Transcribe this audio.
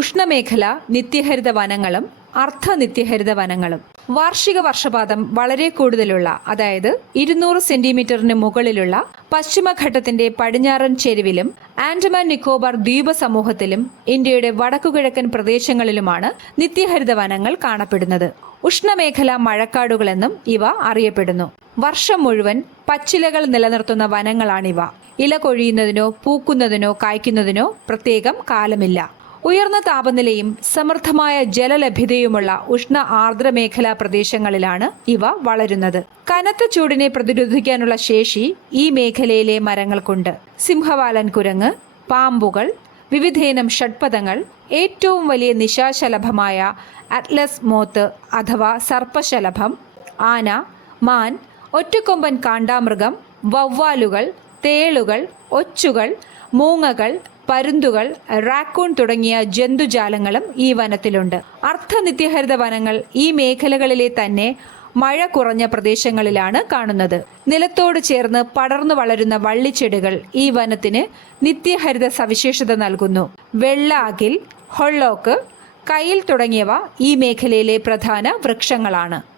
ഉഷ്ണമേഖല നിത്യഹരിത വനങ്ങളും അർദ്ധ നിത്യഹരിത വനങ്ങളും വാർഷിക വർഷപാതം വളരെ കൂടുതലുള്ള അതായത് ഇരുന്നൂറ് സെന്റിമീറ്ററിന് മുകളിലുള്ള പശ്ചിമഘട്ടത്തിന്റെ പടിഞ്ഞാറൻ ചെരുവിലും ആൻഡമാൻ നിക്കോബാർ ദ്വീപ സമൂഹത്തിലും ഇന്ത്യയുടെ വടക്കുകിഴക്കൻ പ്രദേശങ്ങളിലുമാണ് നിത്യഹരിത വനങ്ങൾ കാണപ്പെടുന്നത്. ഉഷ്ണമേഖലാ മഴക്കാടുകളെന്നും ഇവ അറിയപ്പെടുന്നു. വർഷം മുഴുവൻ പച്ചിലകൾ നിലനിർത്തുന്ന വനങ്ങളാണിവ. ഇല കൊഴിയുന്നതിനോ പൂക്കുന്നതിനോ കായ്ക്കുന്നതിനോ പ്രത്യേകം കാലമില്ല. ഉയർന്ന താപനിലയും സമൃദ്ധമായ ജലലഭ്യതയുമുള്ള ഉഷ്ണ ആർദ്ര മേഖലാ പ്രദേശങ്ങളിലാണ് ഇവ വളരുന്നത്. കനത്ത ചൂടിനെ പ്രതിരോധിക്കാനുള്ള ശേഷി ഈ മേഖലയിലെ മരങ്ങൾക്കുണ്ട്. സിംഹവാലൻ കുരങ്ങ് പാമ്പുകൾ വിവിധയിനം ഷഡ്പഥങ്ങൾ ഏറ്റവും വലിയ നിശാശലഭമായ അറ്റ്ലസ് മോത്ത് അഥവാ സർപ്പശലഭം ആന മാൻ ഒറ്റക്കൊമ്പൻ കാണ്ടാമൃഗം വവ്വാലുകൾ തേളുകൾ ഒച്ചുകൾ മൂങ്ങകൾ പരുന്തുകൾ റാക്കൂൺ തുടങ്ങിയ ജന്തുജാലങ്ങളും ഈ വനത്തിലുണ്ട്. അർദ്ധനിത്യഹരിത വനങ്ങൾ ഈ മേഖലകളിലെ തന്നെ മഴ കുറഞ്ഞ പ്രദേശങ്ങളിലാണ് കാണുന്നത്. നിലത്തോട് ചേർന്ന് പടർന്നു വളരുന്ന വള്ളിച്ചെടികൾ ഈ വനത്തിന് നിത്യഹരിത സവിശേഷത നൽകുന്നു. വെള്ള അകിൽ ഹൊള്ളോക്ക് കയ്യിൽ തുടങ്ങിയവ ഈ മേഖലയിലെ പ്രധാന വൃക്ഷങ്ങളാണ്.